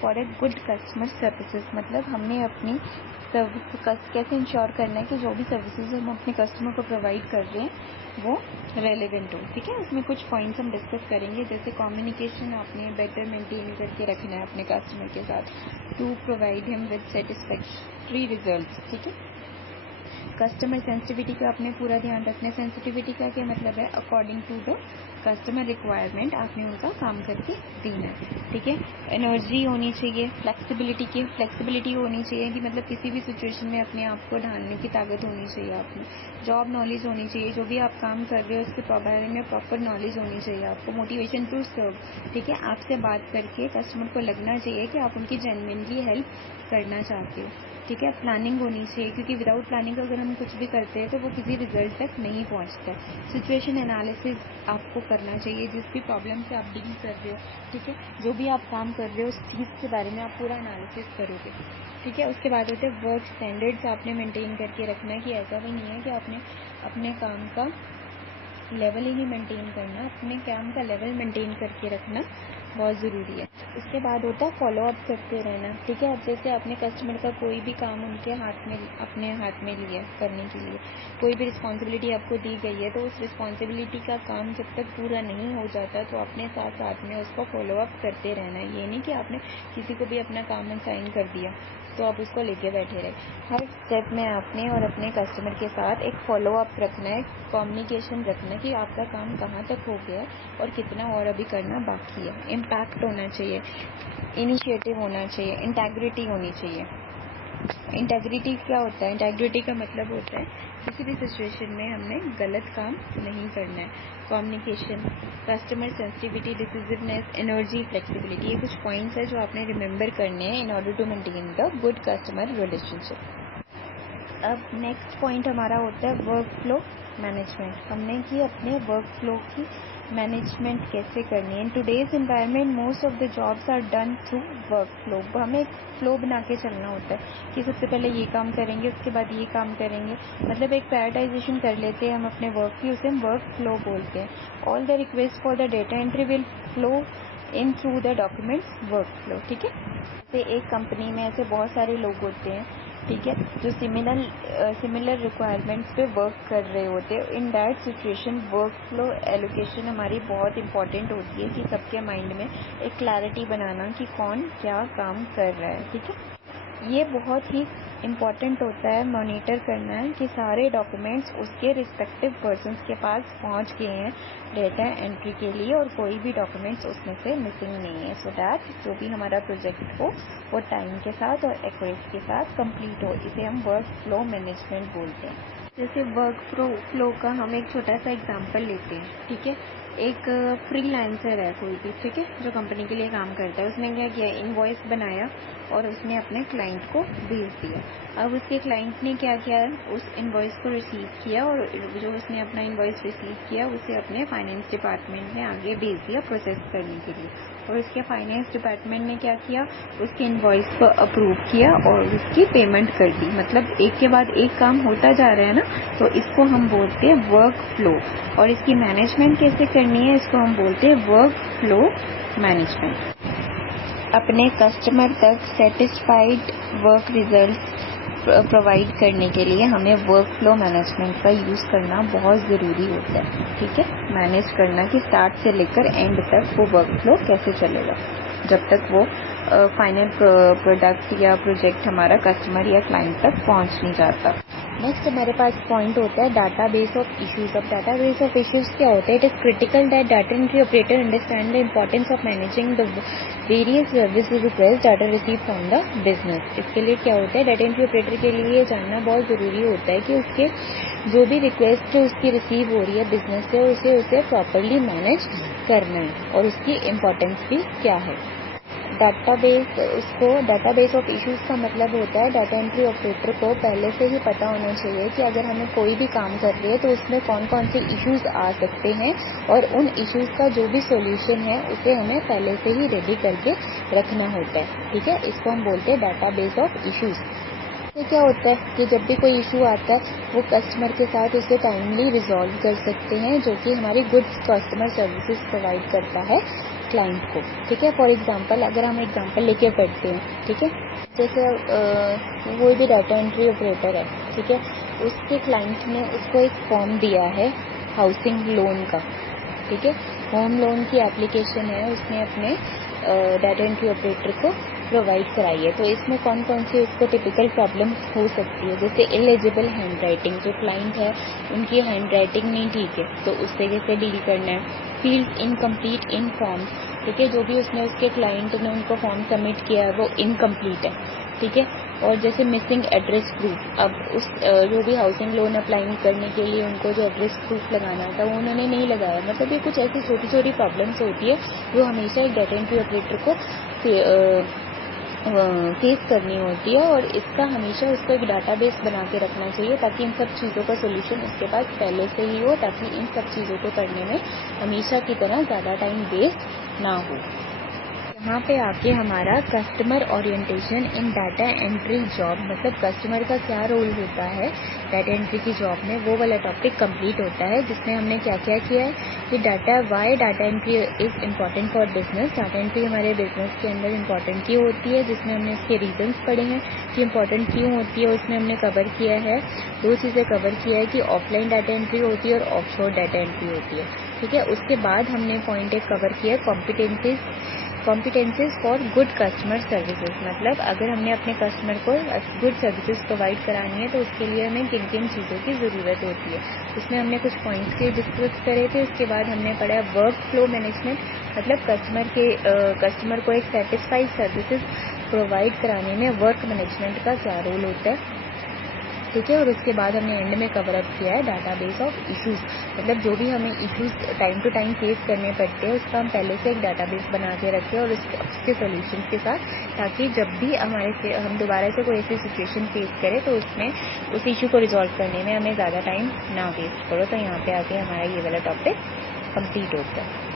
For a good customer services, मतलब हमने अपनी सर्विस कैसे इंश्योर करना है कि जो भी सर्विसेज हम अपने कस्टमर को प्रोवाइड कर रहे हैं वो रेलेवेंट हो। ठीक है, उसमें कुछ पॉइंट्स हम डिस्कस करेंगे, जैसे कम्युनिकेशन आपने बेटर मेंटेन करके रखना है अपने कस्टमर के साथ to provide him with satisfactory results. ठीक है, कस्टमर सेंसिटिविटी का आपने पूरा ध्यान रखना है। सेंसिटिविटी का क्या मतलब है, according to the customer requirement आपने उनका काम करके देना है। ठीक है, एनर्जी होनी चाहिए, फ्लेक्सिबिलिटी होनी चाहिए कि मतलब किसी भी सिचुएशन में अपने आप को ढालने की ताकत होनी चाहिए आपने। जॉब नॉलेज होनी चाहिए, जो भी आप काम कर रहे हो उसके बारे में प्रॉपर नॉलेज होनी चाहिए आपको। मोटिवेशन टू सर्व, ठीक है, आपसे बात करके कस्टमर को लगना चाहिए कि आप उनकी जेन्युइनली हेल्प करना चाहते हो। ठीक है, प्लानिंग होनी चाहिए, क्योंकि विदाउट प्लानिंग अगर हम कुछ भी करते हैं तो वो किसी रिजल्ट तक नहीं पहुंचता। सिचुएशन एनालिसिस आपको करना चाहिए, जिस भी प्रॉब्लम से आप डील कर रहे हो। ठीक है, जो भी आप काम कर रहे हो उस चीज़ के बारे में आप पूरा एनालिसिस करोगे। ठीक है, उसके बाद होते हैं वर्क स्टैंडर्ड्स आपने मेंटेन करके रखना है, कि ऐसा भी नहीं है कि आपने अपने काम का लेवल ही नहीं मेंटेन करना, अपने काम का लेवल मेंटेन करके रखना बहुत ज़रूरी है। उसके बाद होता है फॉलो अप करते रहना। ठीक है, अब जैसे अपने कस्टमर का कोई भी काम उनके अपने हाथ में लिया करने के लिए, कोई भी रिस्पॉन्सिबिलिटी आपको दी गई है, तो उस रिस्पॉन्सिबिलिटी का काम जब तक पूरा नहीं हो जाता तो अपने साथ साथ में उसको फॉलो अप करते रहना है। ये नहीं कि आपने किसी को भी अपना काम असाइन कर दिया तो आप उसको लेके बैठे रहे। हर स्टेप में आपने और अपने कस्टमर के साथ एक फॉलो अप रखना है, कम्युनिकेशन रखना है कि आपका काम कहाँ तक हो गया है और कितना और अभी करना बाकी है। इम्पैक्ट होना चाहिए, इनिशिएटिव होना चाहिए, इंटेग्रिटी होनी चाहिए। इंटेग्रिटी क्या होता है, इंटेग्रिटी का मतलब होता है किसी भी सिचुएशन में हमने गलत काम नहीं करना है। Communication, customer sensitivity, decisiveness, energy, flexibility, ये कुछ पॉइंट्स है जो आपने रिमेंबर करने हैं in order to maintain the good customer relationship. अब नेक्स्ट पॉइंट हमारा होता है वर्क फ्लो मैनेजमेंट। हमने कि अपने वर्क फ्लो की मैनेजमेंट कैसे करनी है। In today's environment most of the jobs are done through work flow. हमें एक फ्लो बना के चलना होता है कि सबसे पहले ये काम करेंगे, उसके बाद ये काम करेंगे, मतलब एक प्रायोरिटाइजेशन कर लेते हैं हम अपने वर्क की, उसे हम वर्क फ्लो बोलते हैं। All the request for the data entry will flow in through the documents work flow. ठीक है, जैसे एक कंपनी में ऐसे बहुत सारे लोग होते हैं, ठीक है, जो सिमिलर रिक्वायरमेंट्स पे वर्क कर रहे होते हैं। In that situation work flow allocation हमारी बहुत इंपॉर्टेंट होती है कि सबके माइंड में एक क्लैरिटी बनाना कि कौन क्या काम कर रहा है। ठीक है, ये बहुत ही इम्पॉर्टेंट होता है, मॉनिटर करना है कि सारे डॉक्यूमेंट्स उसके रिस्पेक्टिव पर्सन्स के पास पहुंच गए हैं डेटा एंट्री के लिए और कोई भी डॉक्यूमेंट्स उसमें से मिसिंग नहीं है, सो दैट जो भी हमारा प्रोजेक्ट हो वो टाइम के साथ और एक्यूरेसी के साथ कंप्लीट हो। इसे हम वर्क फ्लो मैनेजमेंट बोलते हैं। जैसे वर्क फ्लो का हम एक छोटा सा एग्जांपल लेते हैं। ठीक है, एक फ्रीलांसर है कोई भी, ठीक है, जो कंपनी के लिए काम करता है। उसने क्या किया, इनवॉइस बनाया और उसने अपने क्लाइंट को भेज दिया। अब उसके क्लाइंट ने क्या किया, उस इनवॉइस को रिसीव किया और जो उसने अपना इनवॉइस रिसीव किया उसे अपने फाइनेंस डिपार्टमेंट में आगे भेज दिया प्रोसेस करने के लिए। और उसके फाइनेंस डिपार्टमेंट ने क्या किया, उसके इनवॉइस को अप्रूव किया और उसकी पेमेंट कर दी। मतलब एक के बाद एक काम होता जा रहा है ना, तो इसको हम बोलते हैं वर्क फ्लो। और इसकी मैनेजमेंट कैसे करनी है, इसको हम बोलते हैं वर्क फ्लो मैनेजमेंट। अपने कस्टमर तक सेटिस्फाइड वर्क रिजल्ट प्रोवाइड करने के लिए हमें वर्क फ्लो मैनेजमेंट का यूज़ करना बहुत ज़रूरी होता है। ठीक है, मैनेज करना कि स्टार्ट से लेकर एंड तक वो वर्क फ्लो कैसे चलेगा जब तक वो फाइनल प्रोडक्ट या प्रोजेक्ट हमारा कस्टमर या क्लाइंट तक पहुंच नहीं जाता। नेक्स्ट हमारे पास पॉइंट होता है डाटाबेस ऑफ इश्यूज। अब डाटाबेस ऑफ इश्यूज क्या होता है, it is critical that data entry operator understand the importance of managing the various service request data receive from the business. इसके लिए क्या होता है, डाटा एंट्री ऑपरेटर के लिए जानना बहुत ज़रूरी होता है कि उसके जो भी रिक्वेस्ट उसकी रिसीव हो रही है बिजनेस से उसे प्रॉपरली मैनेज करना है और उसकी इम्पोर्टेंस भी क्या है। डाटाबेस ऑफ इश्यूज का मतलब होता है डाटा एंट्री ऑपरेटर को पहले से ही पता होना चाहिए कि अगर हमें कोई भी काम कर रही है तो उसमें कौन कौन से इश्यूज आ सकते हैं और उन इश्यूज का जो भी सॉल्यूशन है उसे हमें पहले से ही रेडी करके रखना होता है। ठीक है, इसको हम बोलते हैं डाटाबेस ऑफ इश्यूज। तो क्या होता है कि जब भी कोई इशू आता है वो कस्टमर के साथ उसे टाइमली रिजॉल्व कर सकते हैं, जो कि हमारी गुड कस्टमर सर्विसेज प्रोवाइड करता है क्लाइंट को, ठीक है। फॉर एग्जांपल अगर हम एग्जांपल लेके पढ़ते हैं, ठीक है, जैसे कोई भी डाटा एंट्री ऑपरेटर है, ठीक है, उसके क्लाइंट ने उसको एक फॉर्म दिया है हाउसिंग लोन का, ठीक है, होम लोन की एप्लीकेशन है, उसने अपने डाटा एंट्री ऑपरेटर को प्रोवाइड कराई है। तो इसमें कौन कौन सी उसको टिपिकल प्रॉब्लम हो सकती है, जैसे इलेजिबल हैंड राइटिंग, जो क्लाइंट है उनकी हैंड राइटिंग नहीं ठीक है, तो उससे कैसे डील करना है। फील्ड इनकम्प्लीट इन फॉर्म, ठीक है, जो भी उसने उसके क्लाइंट ने उनको फॉर्म सबमिट किया है वो इनकम्प्लीट है, ठीक है। और जैसे मिसिंग एड्रेस प्रूफ, अब उस जो भी हाउसिंग लोन अप्लाई करने के लिए उनको जो एड्रेस प्रूफ लगाना था वो उन्होंने नहीं लगाया। मतलब ये कुछ ऐसी छोटी छोटी प्रॉब्लम्स होती है जो हमेशा एक डाटा एंट्री ऑपरेटर को फेस करनी होती है, और इसका हमेशा उसको एक डाटाबेस बना के रखना चाहिए ताकि इन सब चीज़ों का सोल्यूशन उसके पास पहले से ही हो, ताकि इन सब चीज़ों को करने में हमेशा की तरह ज़्यादा टाइम वेस्ट ना हो। यहाँ पे आके हमारा कस्टमर ओरिएंटेशन इन डाटा एंट्री जॉब, मतलब कस्टमर का क्या रोल होता है डाटा एंट्री की जॉब में, वो वाला टॉपिक कंप्लीट होता है, जिसमें हमने क्या क्या किया है कि why data entry is important for business. Data entry हमारे बिजनेस के अंदर इम्पॉर्टेंट क्यों होती है, जिसमें हमने इसके रीजंस पढ़े हैं कि इम्पॉर्टेंट क्यों होती है, उसमें हमने कवर किया है, दो चीज़ें कवर किया है कि ऑफलाइन डाटा एंट्री होती है और ऑफशोर डाटा एंट्री होती है, ठीक है। उसके बाद हमने पॉइंट एक कवर किया competencies for good customer services, मतलब अगर हमने अपने कस्टमर को गुड सर्विसेज प्रोवाइड करानी है तो उसके लिए हमें किन किन चीज़ों की ज़रूरत होती है। उसमें हमने कुछ पॉइंट्स के डिस्कस करे थे। उसके बाद हमने पढ़ा वर्क फ्लो मैनेजमेंट, मतलब कस्टमर को एक सेटिस्फाइड सर्विसेज प्रोवाइड कराने में वर्क मैनेजमेंट का क्या रोल होता है, ठीक है। और उसके बाद हमने एंड में कवर अप किया है डाटाबेस ऑफ इश्यूज, मतलब जो भी हमें issues time to time face करने पड़ते हैं उसका हम पहले से एक डाटाबेस बना के रखें और उसके सॉल्यूशंस के साथ, ताकि जब भी हम दोबारा से कोई ऐसी सिचुएशन फेस करें तो उसमें उस इशू को रिजॉल्व करने में हमें ज़्यादा टाइम ना वेस्ट करो। तो यहाँ पे आके हमारा ये वाला टॉपिक कंप्लीट होता है।